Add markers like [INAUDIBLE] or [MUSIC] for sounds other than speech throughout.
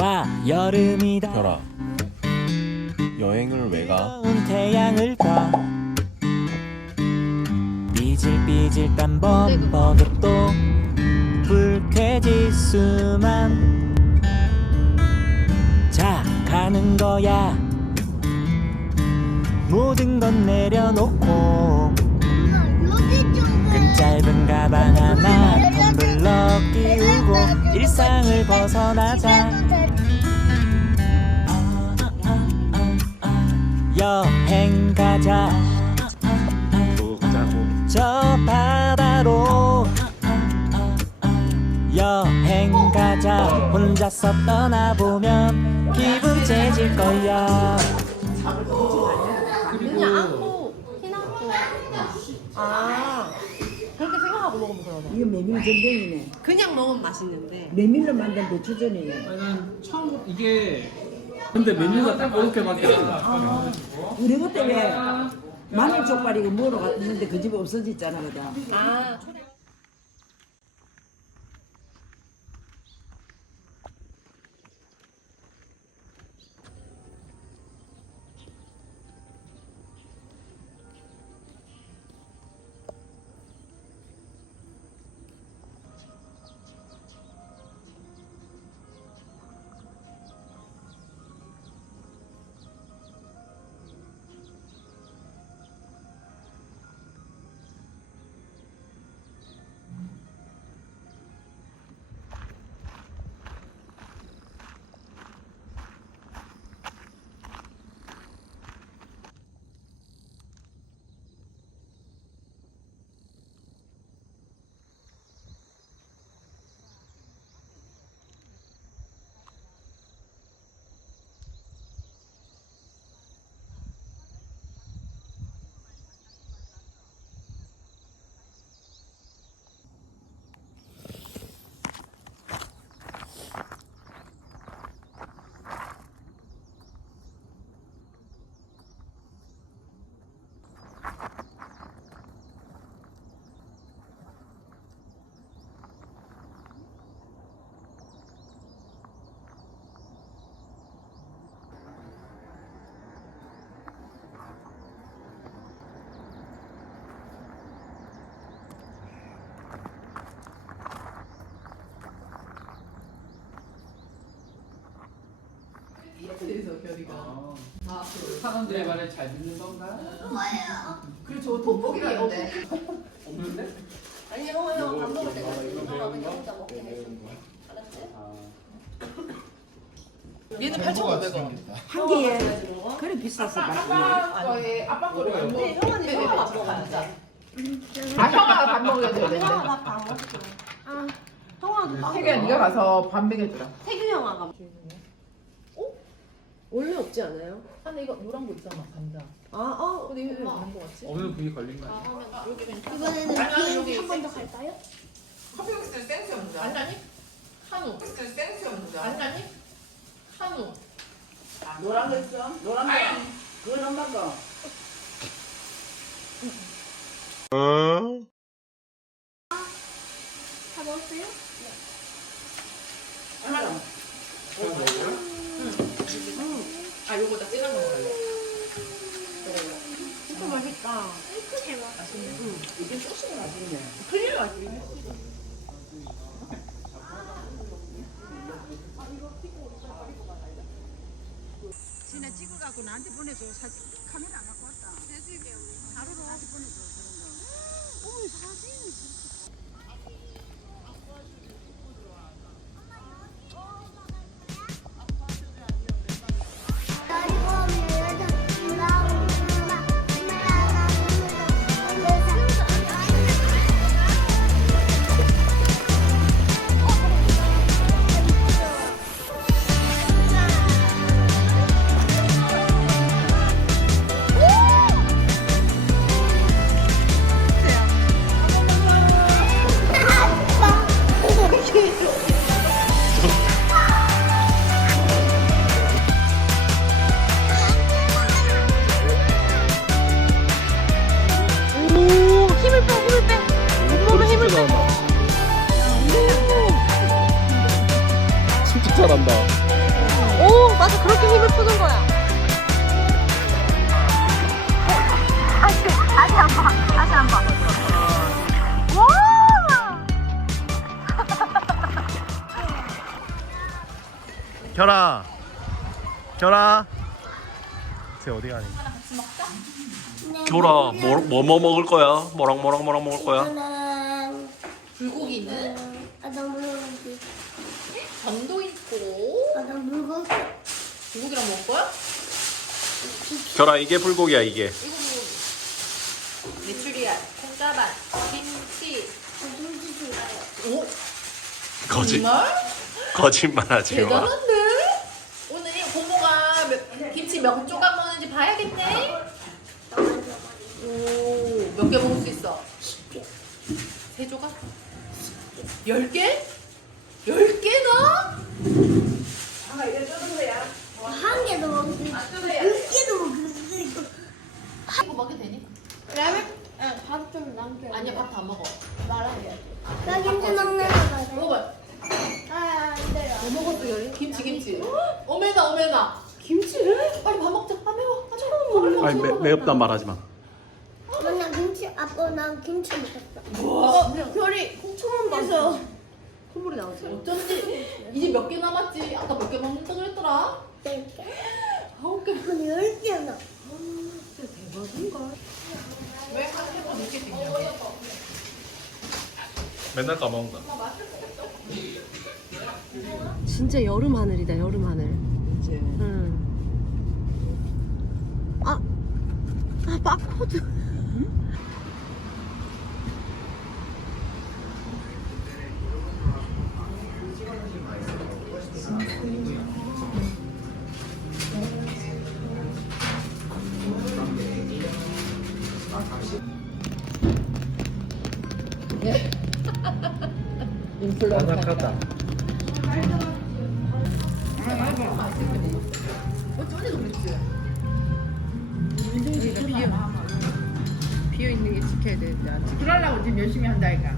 와 여름이다. 별아 여행을 왜 가? 뜨거운 태양을 봐. 삐질삐질 땀 범벅도 불쾌지수만. 자 가는 거야. 모든 건 내려놓고 끈 짧은 가방 하나 텀블러 끼우고 일상을 벗어나자. 여행 가자. 저 바다로. 여행 가자. 혼자서 떠나보면 기분 째질 거야. 그냥 안고 피나고 아 그러네 이거 메밀 전병이네. 그냥 먹으면 맛있는데 메밀로 만든 고추전이네. 나는 처음 이게 근데 메뉴가 딱 그렇게밖에 없어. 우리 그때 왜 마늘 족발 이거 먹으러 갔는데 그 집에 없어졌잖아, 그다. 아 초 대 사람들의 말을 잘 듣는 건가? 없는데? 아니 형아 형밥 먹을 때 형아 그냥 혼자 먹게 해줘 알았지? 얘는 8,500원 한 개에. 그래 비쌌어, 맛있네. 근데 형아는 형아 밥 먹어 진짜. 아 형아 밥 먹여야 돼. 형아 밥다 먹었어. 아 형아도 밥 태규야 네가 가서 밥 먹여주라. 태규 형아가. 어? 원래 없지 않아요? 안에 이거 노란 거 있잖아 감자 아, 어, 근데 이거 왜 있는 거 같지? 없는 분이 걸린 거 아니야? 이번에는 비행기 한 번 더 갈까요? 커피 때 센스 없는 아니 아니 한우 때 센스 없는 아니 아니 한우 노란 거 있어? 노란 거. 그건 엄마 거. 다 먹었어요? 아 요거 다 진한 거 먹을래 진짜 맛있다 이거 대박. 이게 소스가 맛있네. 클리어 맛있네 진짜 찍어갖고 나한테 보내줘. 사진 결아 결아 쟤 어디 가니? 교라 뭐뭐 먹을 거야? 뭐랑 뭐랑 뭐랑 먹을 거야? 불고기는 아 나 물고기. 전도 있고 아 나 물고기. 불고기랑 먹을 거야? 결아 이게 불고기야 이게. 이거 뭐 메추리알, 콩자반, 김치. 김치 좋아요. 오 거짓 정말? 거짓말하지 마. 대단한데? 고모가 몇- 김치 몇 조각 먹는지 봐야겠네. 오, 몇 개 먹을 수 있어? 세 조각? 열 개? 열 개나? 한 개도 먹을 수 있고, 두 개도 먹을 수 있고. 이거 먹게 되니? 라면? 밥좀 남겨. 아니야, 밥 다 먹어. 말아야지. 나 김치 먹는 거 먹어봐. 아, 안 돼요. 뭐 먹었어, 열이? 김치, 김치. 어메나, 어메나. 김치를? 빨리 밥 먹자. 아, 매워. 아. 빨리 먹어. 아니 매, 매엽단 말하지 마. 난 김치, 아빠 난 김치 먹었어. 와, 별이 콩초만 봐서 콧물이 나오지. 어쩐지 이제 몇 개 남았지? 아까 몇 개 먹는다 그랬더라? 네 개. 아홉 개. 한열 개나. 왜 한개 늦게 생겨? 맨날 까먹는다. 진짜 여름 하늘이다 여름 하늘 응. 아, 아 바코드 바삭하다. 어쩐지 그랬지? 지켜야 되는데 그러려고 지금 열심히 한다니까.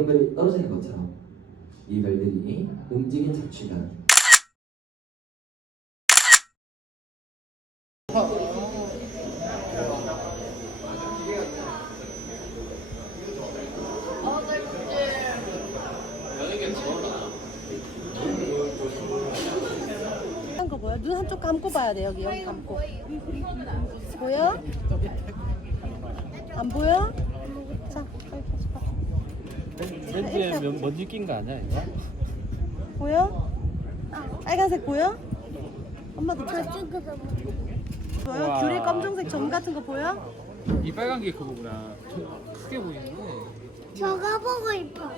별똥별이 떨어지는 것처럼 이 별들이 움직인 보여? 눈 한쪽 감고 봐야 돼 여기 여기 감고 보여? 안 보여? 자 빨리 다시 봐 렌즈에 면- 먼지 낀 거 아니야 이거? 보여? 빨간색 보여? 엄마도 보자 저쪽에서 보여? 우와. 귤의 검정색 점 같은 거 보여? 이 빨간 게 그거구나. 저- 크게 보이네. 저거 보고 싶어.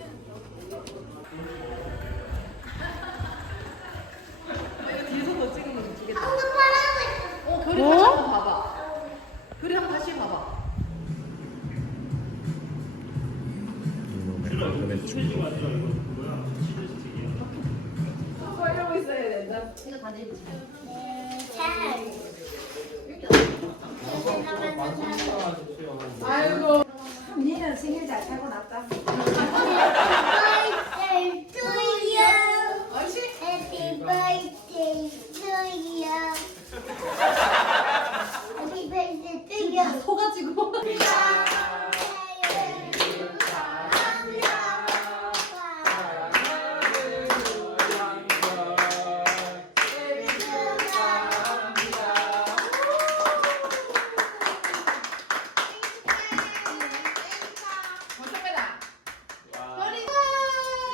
আমাদের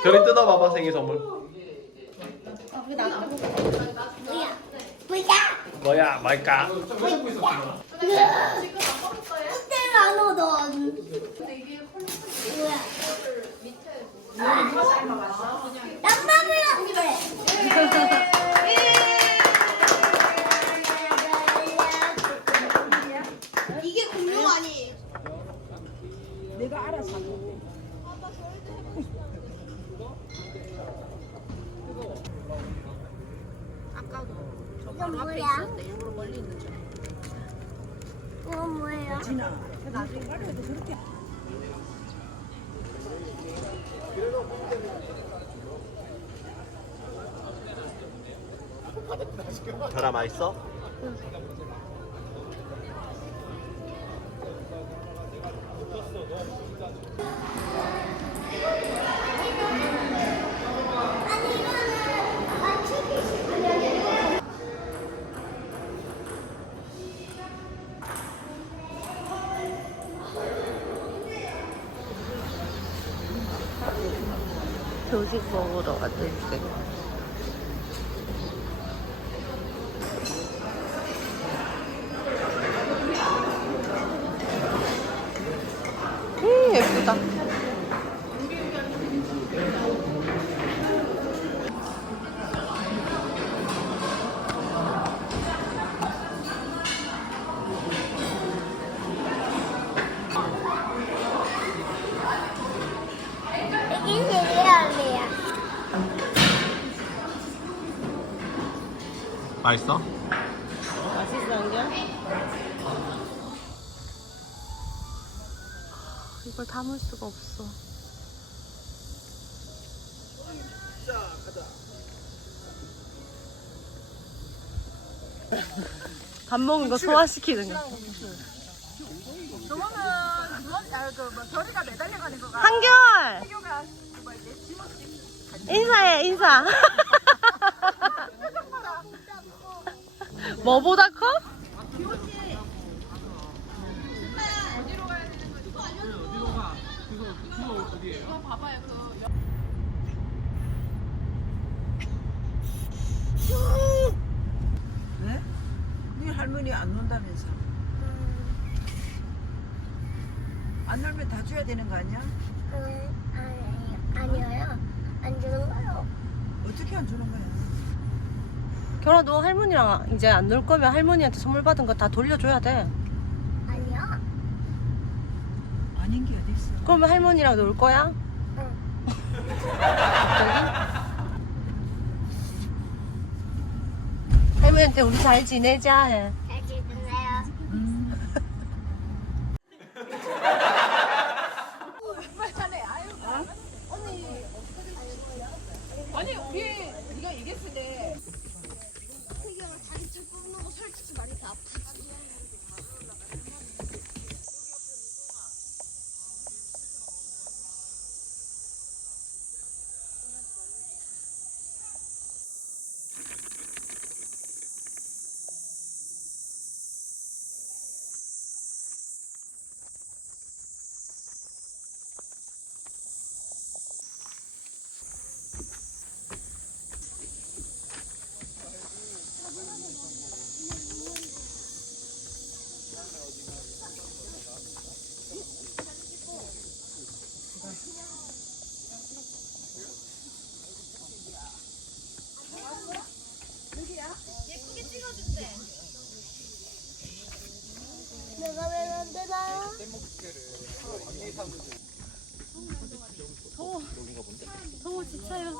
결이 뜯어봐봐 생일 선물. 뭐야? 뭐야? 뭐야? 그때는 안 넌. 이게 이거 뭐야? 이거 뭐예요? 별아 맛있어? 조식 먹으러 왔는데. 맛있어? 맛있어, 안경? 이걸 담을 수가 없어. 밥 먹은 거 소화시키는 거. 한결! 인사해, 인사. [LAUGHS] 뭐보다 커? 네? 네 할머니 안 논다면서. 안 놀면 다 줘야 되는 거 아니야? 음, 아니, 아니에요. 안 주는 거요. 어떻게 안 주는 거야? 결혼 너 할머니랑 이제 안 놀 거면 할머니한테 선물 받은 거 다 돌려줘야 돼. 아니요. 아닌 게 어디 있어? 그러면 할머니랑 놀 거야? [LAUGHS] 할머니한테 우리 잘 지내자 해. 잘 지내세요. 아니 우리 네가 얘기했을 때 태경아 자기 책 뽑는 거 솔직히 말해서 아프지? 내가 왜 안 되나요? 더워 지쳐요.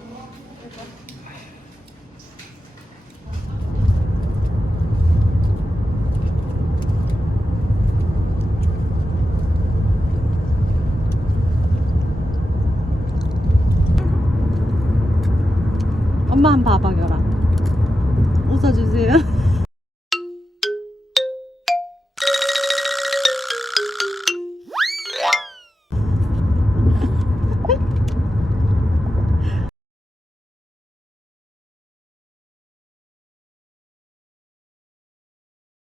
앞만 봐봐요